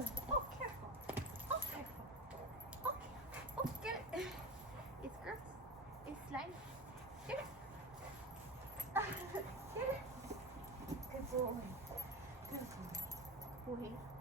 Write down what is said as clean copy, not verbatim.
good. Oh, careful. Oh, careful. Okay. Oh, get it. It's gross. It's slimy. Get it. Get it. Good boy. Good boy. Wait.